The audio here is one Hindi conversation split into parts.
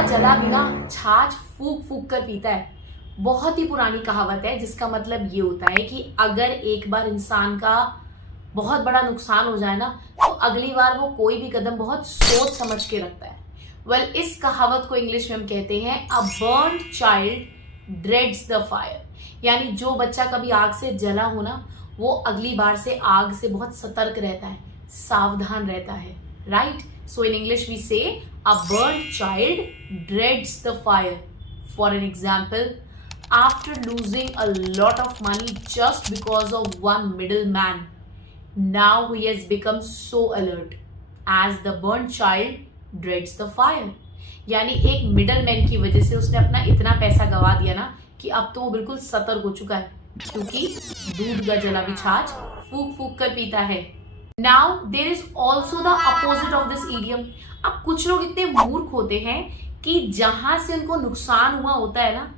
का जला भी ना छाछ फूक फूक कर पीता है। बहुत ही पुरानी कहावत है, जिसका मतलब ये होता है कि अगर एक बार इंसान का बहुत बड़ा नुकसान हो जाए ना, तो अगली बार वो कोई भी कदम बहुत सोच समझ के रखता है। वेल, इस कहावत को इंग्लिश में हम कहते हैं a burned child dreads the fire. यानी जो बच्चा कभी आग से जला हो ना, वो अगली बार से आग से बहुत सतर्क रहता है, सावधान रहता है। Right? So in English we say a burned child dreads the fire. For an example, after losing a lot of money just because of one middleman, now he has become so alert as the burnt child dreads the fire। यानी एक मिडलमैन की वजह से उसने अपना इतना पैसा गवा दिया ना कि अब तो वो बिल्कुल सतर्क हो चुका है, क्योंकि दूध का जला भी छाछ फूक फूक कर पीता है। Now there is also the opposite of this idiom. अब कुछ लोग इतने मूर्ख होते हैं कि जहां से उनको नुकसान हुआ होता है ना,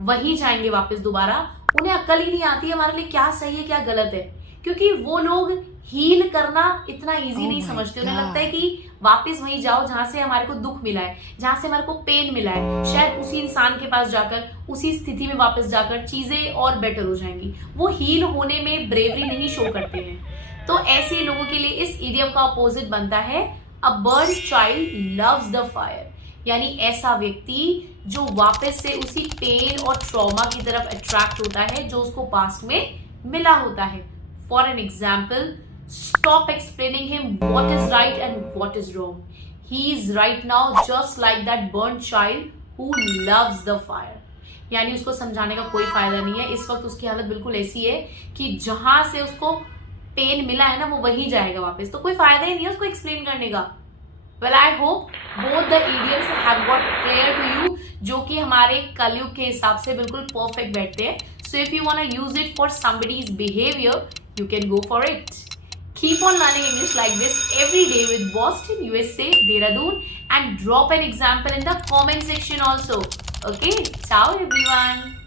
वही जाएंगे वापस दोबारा। उन्हें अक्ल ही नहीं आती है हमारे लिए क्या सही है क्या गलत है, क्योंकि वो लोग हील करना इतना इजी नहीं समझते। उन्हें लगता है कि वापस वहीं जाओ जहां से हमारे को दुख मिला है, जहां से हमारे को पेन मिला है, शायद उसी इंसान के पास जाकर, उसी स्थिति में वापस जाकर चीजें और बेटर हो जाएंगी। वो हील होने में ब्रेवरी नहीं शो करते हैं। तो ऐसे लोगों के लिए इस इडियम का अपोजिट बनता है a burned child loves the fire. यानी ऐसा व्यक्ति जो वापस से उसी पेन और ट्रॉमा की तरफ अट्रैक्ट होता है जो उसको पास्ट में मिला होता है। For an example, stop explaining him what is right and what is wrong. He is right now just like that burned child who loves the fire. यानी उसको समझाने का कोई फायदा नहीं है। इस वक्त उसकी हालत बिल्कुल ऐसी है कि जहां से उसको पेन मिला है ना, वो वही जाएगा वापस। तो कोई फायदा ही नहीं है उसको एक्सप्लेन करने का। Well, I hope both the idioms have got clear to you, जो कि हमारे कलयुग के हिसाब से बिल्कुल परफेक्ट बैठते हैं। So if you wanna use it for somebody's behavior, you can go for it. Keep on learning English like this every day with Boston, USA, Dehradun, and drop an example in the comment section also. Okay, ciao everyone.